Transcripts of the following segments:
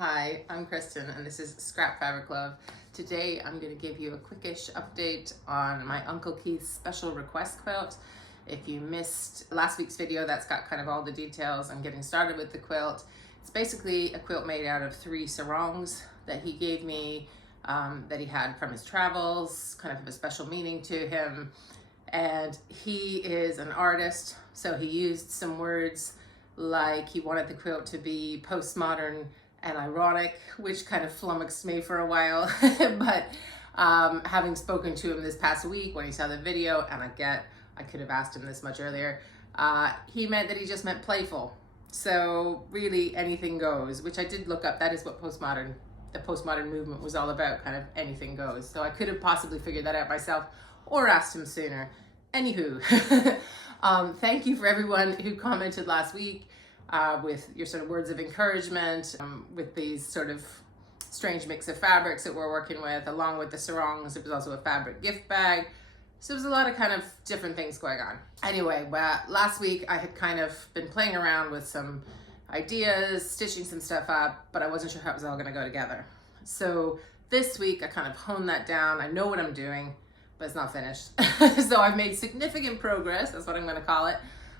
Hi, I'm Kristen and this is Scrap Fabric Love. Today I'm going to give you a quickish update on my Uncle Keith's special request quilt. If you missed last week's video, that's got kind of all the details on getting started with the quilt. It's basically a quilt made out of 3 sarongs that he gave me, that he had from his travels, kind of a special meaning to him. And he is an artist, so he used some words like he wanted the quilt to be postmodern and ironic, which kind of flummoxed me for a while. But having spoken to him this past week when he saw the video, and I could have asked him this much earlier, he meant that he just meant playful. So really anything goes, which I did look up. That is what the postmodern movement was all about, kind of anything goes. So I could have possibly figured that out myself or asked him sooner. Anywho, thank you for everyone who commented last week with your sort of words of encouragement, with these sort of strange mix of fabrics that we're working with, along with the sarongs. It was also a fabric gift bag. So there was a lot of kind of different things going on. Anyway, last week I had kind of been playing around with some ideas, stitching some stuff up, but I wasn't sure how it was all gonna go together. So this week I kind of honed that down. I know what I'm doing, but it's not finished. So I've made significant progress, that's what I'm gonna call it,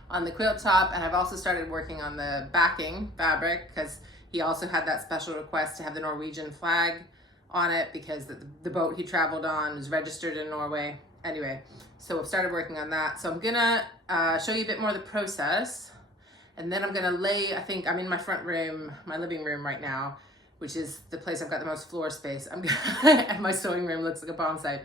on the quilt top, and I've also started working on the backing fabric because he also had that special request to have the Norwegian flag on it because the boat he traveled on was registered in Norway. Anyway, so I've started working on that. So I'm gonna show you a bit more of the process, and then I'm gonna lay, I think I'm in my front room, my living room right now, which is the place I've got the most floor space. And my sewing room looks like a bomb site.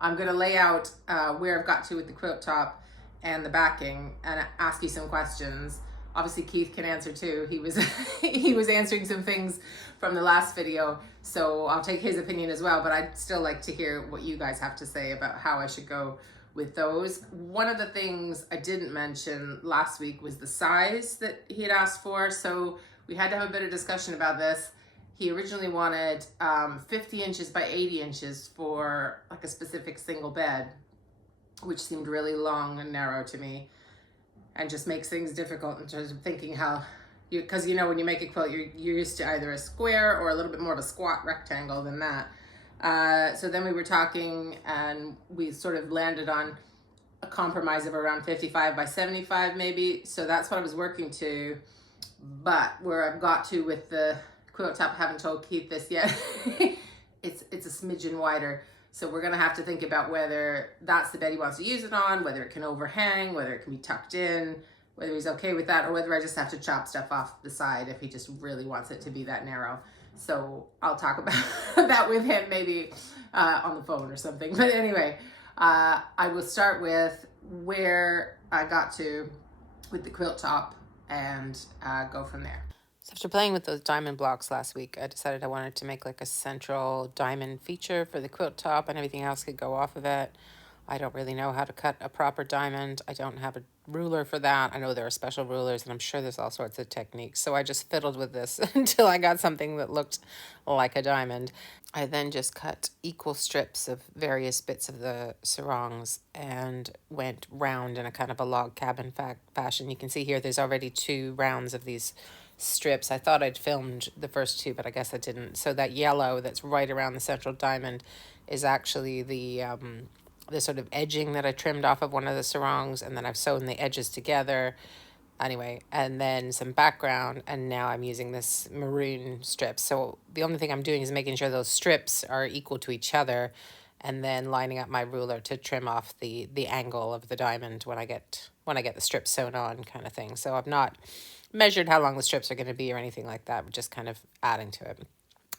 I'm gonna lay out where I've got to with the quilt top and the backing and ask you some questions. Obviously Keith can answer too. He was he was answering some things from the last video, so I'll take his opinion as well, but I'd still like to hear what you guys have to say about how I should go with those. One of the things I didn't mention last week was the size that he had asked for, so we had to have a bit of discussion about this. He originally wanted 50 inches by 80 inches for like a specific single bed, which seemed really long and narrow to me and just makes things difficult in terms of thinking how because you know when you make a quilt you're used to either a square or a little bit more of a squat rectangle than that. So then we were talking and we sort of landed on a compromise of around 55 by 75 maybe. So that's what I was working to, but where I've got to with the quilt top, I haven't told Keith this yet, it's a smidgen wider. So we're gonna have to think about whether that's the bed he wants to use it on, whether it can overhang, whether it can be tucked in, whether he's okay with that, or whether I just have to chop stuff off the side if he just really wants it to be that narrow. So I'll talk about that with him maybe on the phone or something. But anyway, I will start with where I got to with the quilt top and go from there. So after playing with those diamond blocks last week, I decided I wanted to make like a central diamond feature for the quilt top and everything else could go off of it. I don't really know how to cut a proper diamond. I don't have a ruler for that. I know there are special rulers and I'm sure there's all sorts of techniques. So I just fiddled with this until I got something that looked like a diamond. I then just cut equal strips of various bits of the sarongs and went round in a kind of a log cabin fashion. You can see here there's already 2 rounds of these strips. I thought I'd filmed the first 2, but I guess I didn't. So that yellow that's right around the central diamond is actually the sort of edging that I trimmed off of one of the sarongs, and then I've sewn the edges together. Anyway, and then some background, and now I'm using this maroon strip. So the only thing I'm doing is making sure those strips are equal to each other, and then lining up my ruler to trim off the angle of the diamond when I get the strips sewn on, kind of thing. So I've not measured how long the strips are going to be or anything like that. We're just kind of adding to it.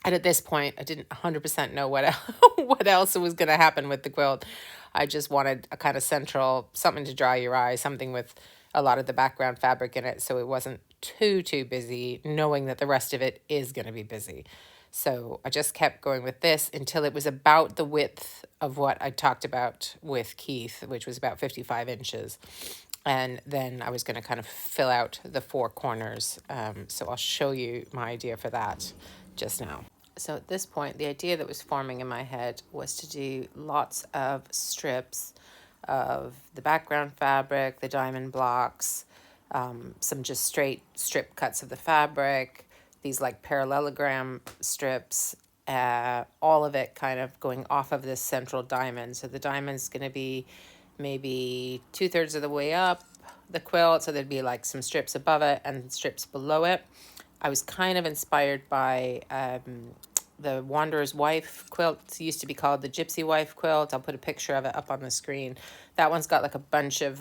And at this point, I didn't 100% know what else was going to happen with the quilt. I just wanted a kind of central, something to dry your eye, something with a lot of the background fabric in it, so it wasn't too busy, knowing that the rest of it is going to be busy. So I just kept going with this until it was about the width of what I talked about with Keith, which was about 55 inches. And then I was going to kind of fill out the 4 corners. So I'll show you my idea for that just now. So at this point, the idea that was forming in my head was to do lots of strips of the background fabric, the diamond blocks, some just straight strip cuts of the fabric, these like parallelogram strips, all of it kind of going off of this central diamond. So the diamond's going to be maybe 2/3 of the way up the quilt, so there'd be like some strips above it and strips below it. I was kind of inspired by the Wanderer's Wife quilt. It used to be called the Gypsy Wife quilt. I'll put a picture of it up on the screen. That one's got like a bunch of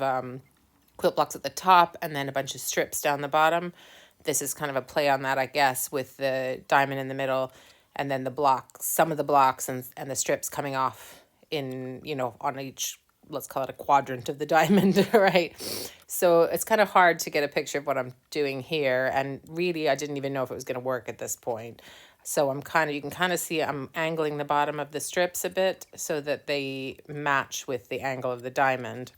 quilt blocks at the top and then a bunch of strips down the bottom. This is kind of a play on that, I guess, with the diamond in the middle and then the blocks, some of the blocks and the strips coming off in, you know, on each, let's call it a quadrant of the diamond, right? So it's kind of hard to get a picture of what I'm doing here. And really, I didn't even know if it was going to work at this point. So I'm kind of, you can kind of see I'm angling the bottom of the strips a bit so that they match with the angle of the diamond.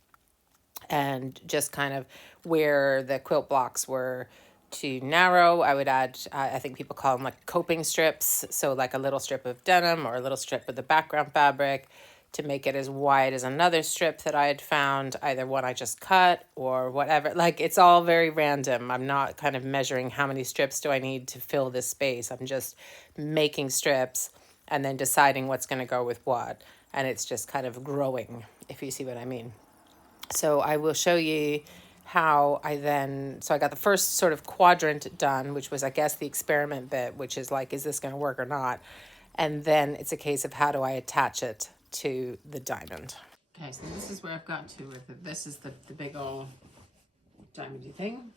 And just kind of where the quilt blocks were too narrow, I would add, I think people call them like coping strips. So like a little strip of denim or a little strip of the background fabric to make it as wide as another strip that I had found, either one I just cut or whatever. Like, it's all very random. I'm not kind of measuring how many strips do I need to fill this space. I'm just making strips and then deciding what's going to go with what. And it's just kind of growing, if you see what I mean. So I will show you how I then, so I got the first sort of quadrant done, which was, I guess, the experiment bit, which is like, is this going to work or not? And then it's a case of how do I attach it to the diamond. Okay, so this is where I've got to with it. This is the big old diamondy thing.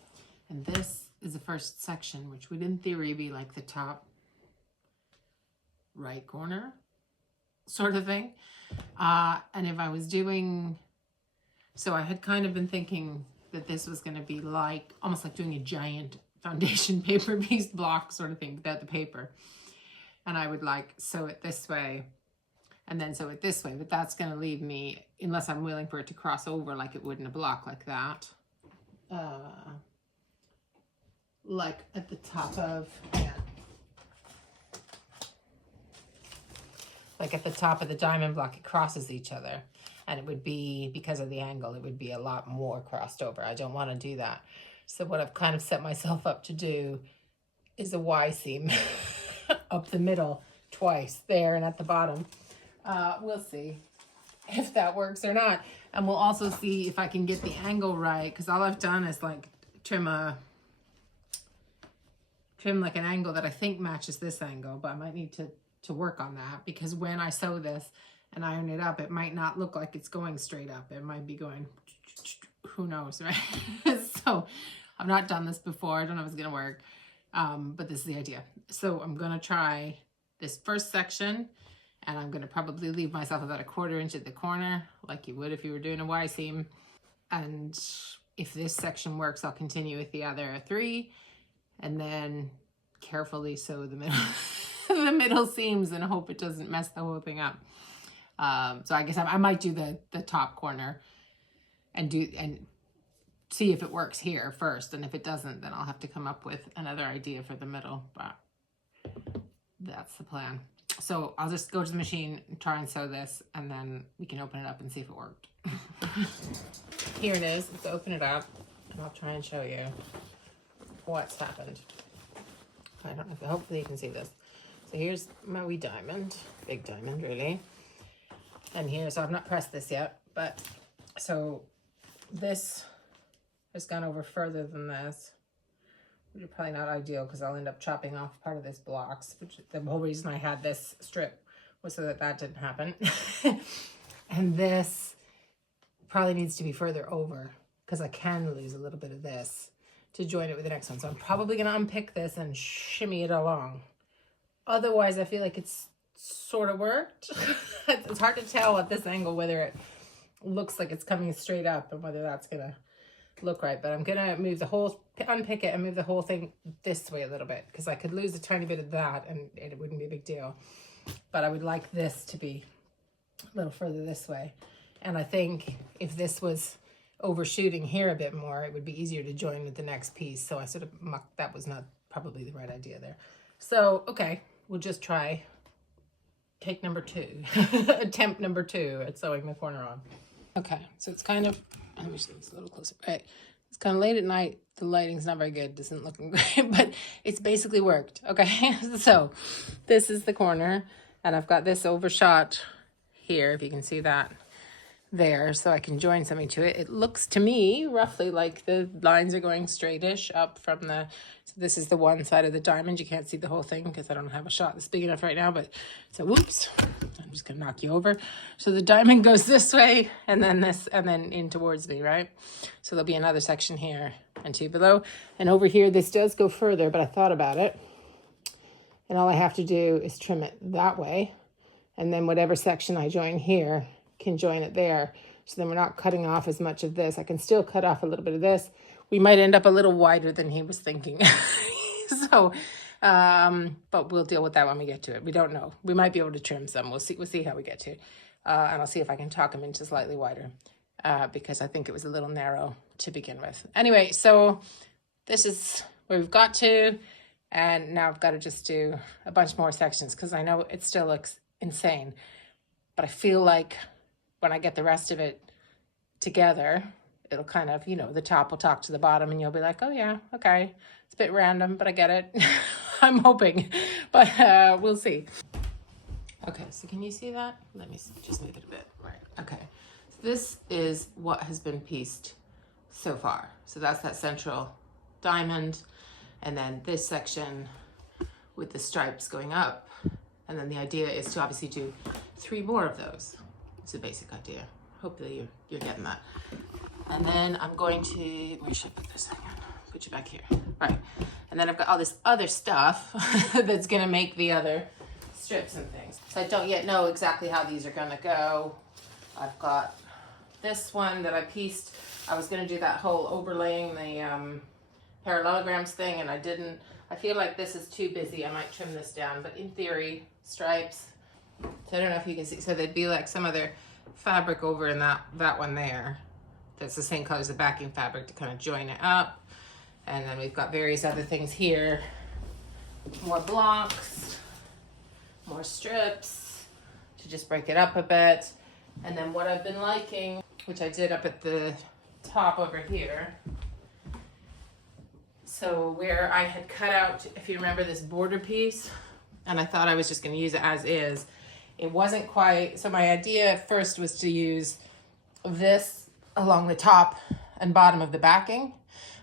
And this is the first section, which would in theory be like the top right corner sort of thing. And if I was doing, so I had kind of been thinking that this was going to be like, almost like doing a giant foundation paper based block sort of thing without the paper. And I would like sew it this way and then sew it this way, but that's going to leave me, unless I'm willing for it to cross over like it would in a block like that, like at the top of, like at the top of the diamond block, it crosses each other. And it would be, because of the angle, it would be a lot more crossed over. I don't want to do that. So what I've kind of set myself up to do is a Y seam up the middle twice, there and at the bottom. We'll see if that works or not. And we'll also see if I can get the angle right, because all I've done is like trim like an angle that I think matches this angle, but I might need to work on that, because when I sew this and iron it up, it might not look like it's going straight up. It might be going, who knows, right? So I've not done this before. I don't know if it's gonna work, but this is the idea. So I'm gonna try this first section, and I'm gonna probably leave myself about 1/4 inch at the corner, like you would if you were doing a Y seam. And if this section works, I'll continue with the other 3, and then carefully sew the middle, the middle seams, and hope it doesn't mess the whole thing up. So I guess I might do the top corner and see if it works here first. And if it doesn't, then I'll have to come up with another idea for the middle, but that's the plan. So I'll just go to the machine and try and sew this, and then we can open it up and see if it worked. Here it is. Let's open it up, and I'll try and show you what's happened. I don't know if, hopefully you can see this. So here's my wee diamond, big diamond really. And here, so I've not pressed this yet, but so this has gone over further than this, which is probably not ideal because I'll end up chopping off part of this blocks, which the whole reason I had this strip was so that that didn't happen. And this probably needs to be further over because I can lose a little bit of this to join it with the next one. So I'm probably going to unpick this and shimmy it along. Otherwise, I feel like it's sort of worked. It's hard to tell at this angle whether it looks like it's coming straight up and whether that's going to look right. But I'm going to move the whole, unpick it and move the whole thing this way a little bit because I could lose a tiny bit of that and it wouldn't be a big deal. But I would like this to be a little further this way. And I think if this was overshooting here a bit more, it would be easier to join with the next piece. So I sort of mucked, that was not probably the right idea there. So, okay, we'll just try take number 2, attempt number 2 at sewing the corner on. Okay, so it's kind of, let me show this a little closer. Right, It's kind of late at night. The lighting's not very good. Doesn't look great, but it's basically worked. Okay, so this is the corner, and I've got this overshot here, if you can see that there, so I can join something to it. It looks to me roughly like the lines are going straightish up from the, so this is the one side of the diamond. You can't see the whole thing because I don't have a shot that's big enough right now, but so whoops, I'm just gonna knock you over. So the diamond goes this way, and then this, and then in towards me, right? So there'll be another section here and two below, and over here this does go further, but I thought about it, and all I have to do is trim it that way, and then whatever section I join here can join it there. So then we're not cutting off as much of this. I can still cut off a little bit of this. We might end up a little wider than he was thinking. So, but we'll deal with that when we get to it. We don't know. We might be able to trim some. We'll see how we get to it. And I'll see if I can talk him into slightly wider because I think it was a little narrow to begin with. Anyway, so this is where we've got to, and now I've got to just do a bunch more sections because I know it still looks insane, but I feel like when I get the rest of it together, it'll kind of, you know, the top will talk to the bottom and you'll be like, oh yeah, okay. It's a bit random, but I get it. I'm hoping, but we'll see. Okay, so can you see that? Let me just move it a bit. Right, okay. So this is what has been pieced so far. So that's that central diamond, and then this section with the stripes going up. And then the idea is to obviously do 3 more of those. It's a basic idea. Hopefully you're getting that. And then I'm going to, where should I put this thing in? Put you back here. Right. And then I've got all this other stuff that's gonna make the other strips and things. So I don't yet know exactly how these are gonna go. I've got this one that I pieced. I was gonna do that whole overlaying the parallelograms thing, and I didn't. I feel like this is too busy. I might trim this down, but in theory, stripes. So I don't know if you can see. So there'd be like some other fabric over in that one there. That's the same color as the backing fabric to kind of join it up. And then we've got various other things here. More blocks, more strips to just break it up a bit. And then what I've been liking, which I did up at the top over here. So where I had cut out, if you remember, this border piece, and I thought I was just going to use it as is. It wasn't quite, so my idea at first was to use this along the top and bottom of the backing,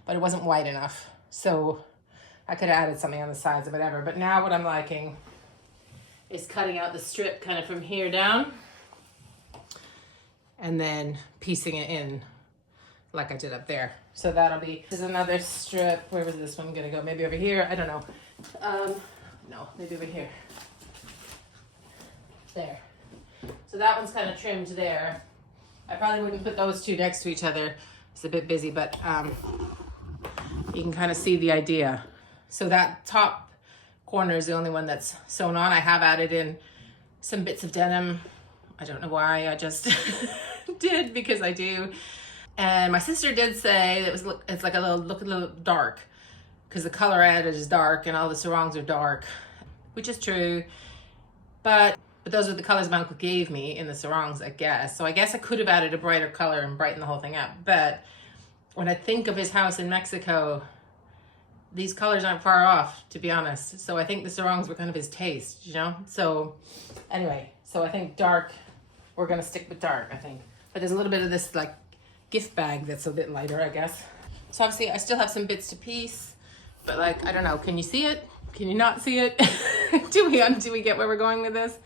but it wasn't wide enough. So I could have added something on the sides or whatever. But now what I'm liking is cutting out the strip kind of from here down and then piecing it in like I did up there. So that'll be, this is another strip. Where was this one gonna go? Maybe over here, I don't know. No, maybe over here. There. So that one's kind of trimmed there. I probably wouldn't put those two next to each other. It's a bit busy, but you can kind of see the idea. So that top corner is the only one that's sewn on. I have added in some bits of denim. I don't know why, I just did because I do. And my sister did say that it's like look a little dark because the color I added is dark and all the sarongs are dark, which is true. But those are the colors my uncle gave me in the sarongs, I guess. So I guess I could have added a brighter color and brightened the whole thing up. But when I think of his house in Mexico, these colors aren't far off, to be honest. So I think the sarongs were kind of his taste, you know? So anyway, so I think dark, we're gonna stick with dark, I think. But there's a little bit of this like gift bag that's a bit lighter, I guess. So obviously I still have some bits to piece, but like, I don't know, can you see it? Can you not see it? Do we get where we're going with this?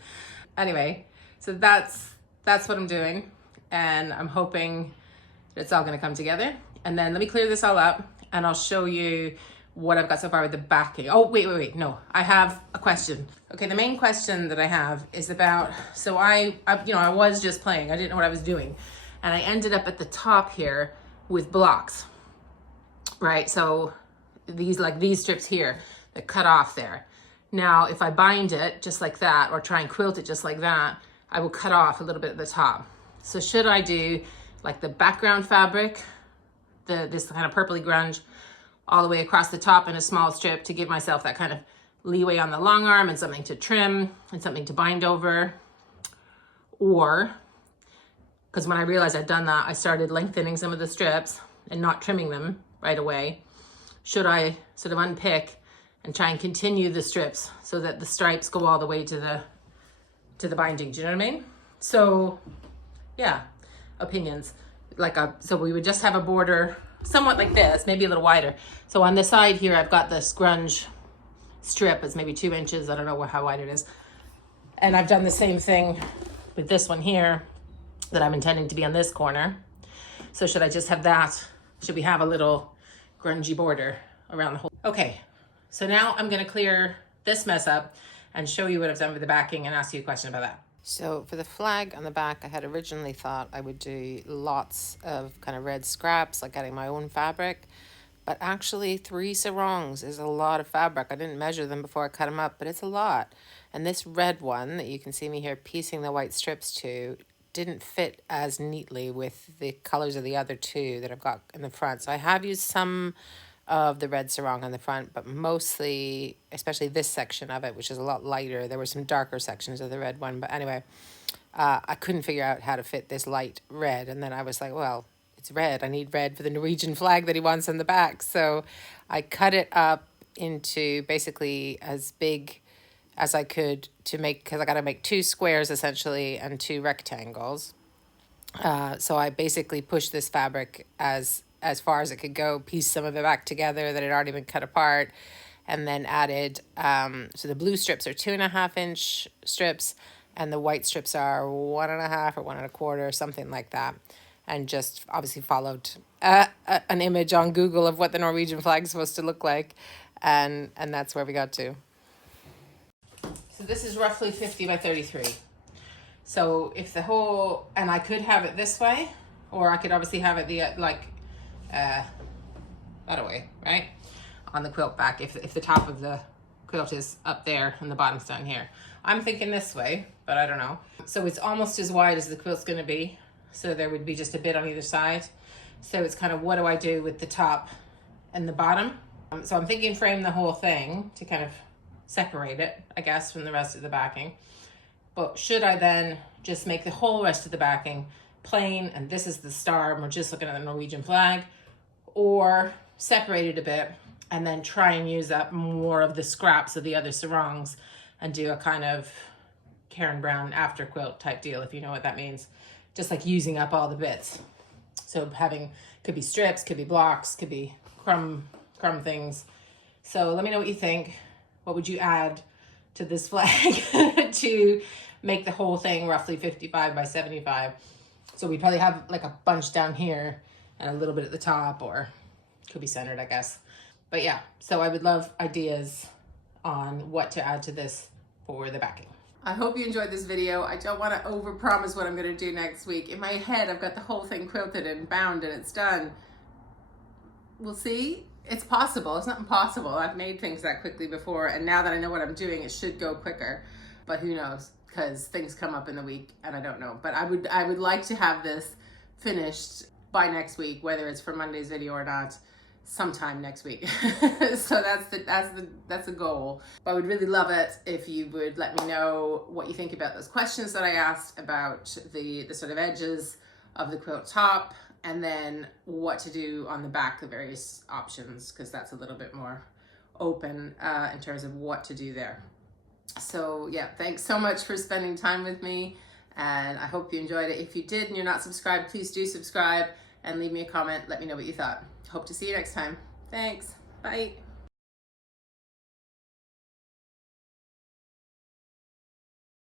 Anyway, so that's what I'm doing, and I'm hoping it's all gonna come together. And then let me clear this all up and I'll show you what I've got so far with the backing. Oh, wait, no, I have a question. Okay, the main question that I have is about, so I was just playing, I didn't know what I was doing. And I ended up at the top here with blocks, right? So these strips here that cut off there. Now, if I bind it just like that, or try and quilt it just like that, I will cut off a little bit at the top. So should I do like the background fabric, this kind of purpley grunge, all the way across the top in a small strip to give myself that kind of leeway on the long arm and something to trim and something to bind over? Or, because when I realized I'd done that, I started lengthening some of the strips and not trimming them right away? Should I sort of unpick and try and continue the strips so that the stripes go all the way to the binding? Do you know what I mean? So yeah, opinions. So we would just have a border somewhat like this, maybe a little wider. So on the side here, I've got the scrunch strip. It's maybe 2 inches. I don't know how wide it is. And I've done the same thing with this one here that I'm intending to be on this corner. So should I just have that? Should we have a little grungy border around the whole? Okay, so now I'm gonna clear this mess up and show you what I've done with the backing and ask you a question about that. So for the flag on the back, I had originally thought I would do lots of kind of red scraps, like getting my own fabric. But actually 3 sarongs is a lot of fabric. I didn't measure them before I cut them up, but it's a lot. And this red one that you can see me here piecing the white strips to didn't fit as neatly with the colors of the other 2 that I've got in the front. So I have used some of the red sarong on the front, but mostly, especially this section of it, which is a lot lighter. There were some darker sections of the red one, but anyway, I couldn't figure out how to fit this light red. And then I was like, well, it's red. I need red for the Norwegian flag that he wants on the back. So I cut it up into basically as big as I could to make, because I got to make 2 squares essentially and 2 rectangles. So I basically pushed this fabric as far as it could go, pieced some of it back together that had already been cut apart, and then added, so the blue strips are 2.5 inch strips, and the white strips are 1.5 or 1.25, something like that. And just obviously followed an image on Google of what the Norwegian flag is supposed to look like, and that's where we got to. So this is roughly 50 by 33. So if the whole, and I could have it this way, or I could obviously have it that way, right? On the quilt back, if the top of the quilt is up there and the bottom's down here. I'm thinking this way, but I don't know. So it's almost as wide as the quilt's gonna be. So there would be just a bit on either side. So it's kind of, what do I do with the top and the bottom? So I'm thinking frame the whole thing to kind of separate it, I guess, from the rest of the backing. But should I then just make the whole rest of the backing plain, and this is the star, and we're just looking at the Norwegian flag, or separate it a bit and then try and use up more of the scraps of the other sarongs and do a kind of Karen Brown after quilt type deal, if you know what that means. Just like using up all the bits. So having, could be strips, could be blocks, could be crumb things. So let me know what you think. What would you add to this flag to make the whole thing roughly 55 by 75? So we probably have like a bunch down here and a little bit at the top, or could be centered, I guess. But yeah, so I would love ideas on what to add to this for the backing. I hope you enjoyed this video. I don't want to overpromise what I'm going to do next week. In my head, I've got the whole thing quilted and bound and it's done. We'll see. It's possible. It's not impossible. I've made things that quickly before, and now that I know what I'm doing, it should go quicker. But who knows? Because things come up in the week and I don't know. But I would like to have this finished by next week, whether it's for Monday's video or not. Sometime next week. So that's the goal. But I would really love it if you would let me know what you think about those questions that I asked about the sort of edges of the quilt top, and then what to do on the back, the various options, because that's a little bit more open in terms of what to do there. So yeah, thanks so much for spending time with me, and I hope you enjoyed it. If you did and you're not subscribed, please do subscribe and leave me a comment. Let me know what you thought. Hope to see you next time. Thanks. Bye.